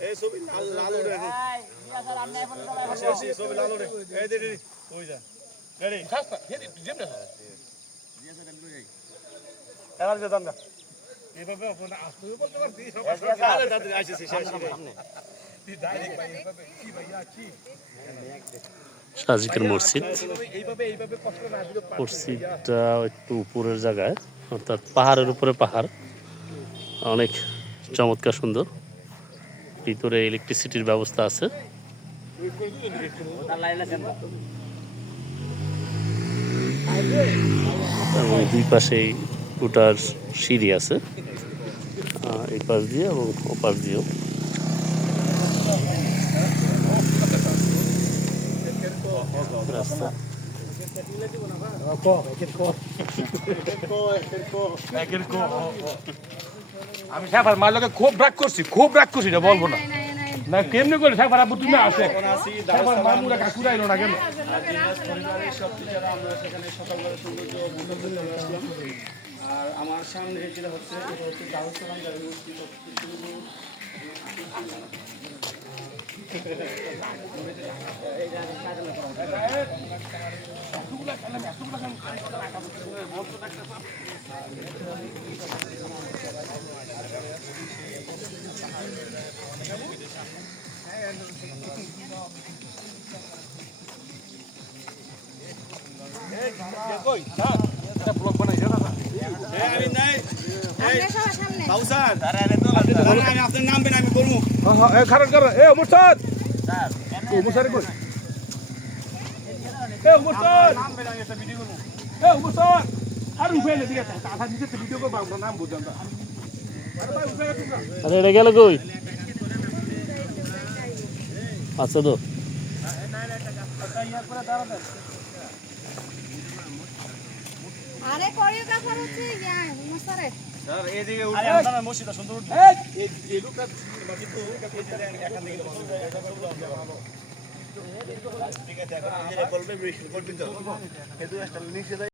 এই ছবি লাল লাল উড়ে ছবি লাল উড়ে এই দে দে ওই যা বলতে পারতি সব আরে দাদা আসিছি শেষ তুই ডাইরেক্ট ভাই এভাবে কি ভাইয়া কি সাজিকের মসজিদ। এইভাবে এইভাবে কষ্ট না দিলে মসজিদটা একটু উপরের জায়গায় অর্থাৎ পাহাড়ের উপরে পাহাড়। অনেক চমৎকার সুন্দর। ভিতরে ইলেকট্রিসিটির ব্যবস্থা আছে। এবং দুই পাশেই ওটার সিঁড়ি আছে। এই পাশ দিয়ে এবং পাশ দিয়েও। রাস্তা আমি খুব রাগ করছি, খুব রাগ করছি না বলব না। না কেমনি করে? সাফার আব্বু তুমি আসে। সাফার মামুরা কাকুরা এলো না কেন আর আমার সামনে যেটা হচ্ছে এটা হচ্ছে দারুসালাম যার মসজিদ আমি খারাপ করো এ মুরসাদ ও মুরসাদ কই এ মুরসাদ নামবেন আমি একটা ভিডিও করবো এ মুরসাদ আর উঠে এলে দিকে তাহা নিচে ভিডিও করবা আমরা নাম বুঝান না আরে ভাই উঠে তুমি আরে এটা গেল কই আচ্ছা তো আরে করিও হচ্ছে ইয়া মশারে স্যার এইদিকে উঠে আপনার মসজিদটা সুন্দর উঠবে। এই এই লোকটা কিন্তু এখান থেকে ঠিক আছে এখন বলবে বলবেন তো। এই দুই নিচে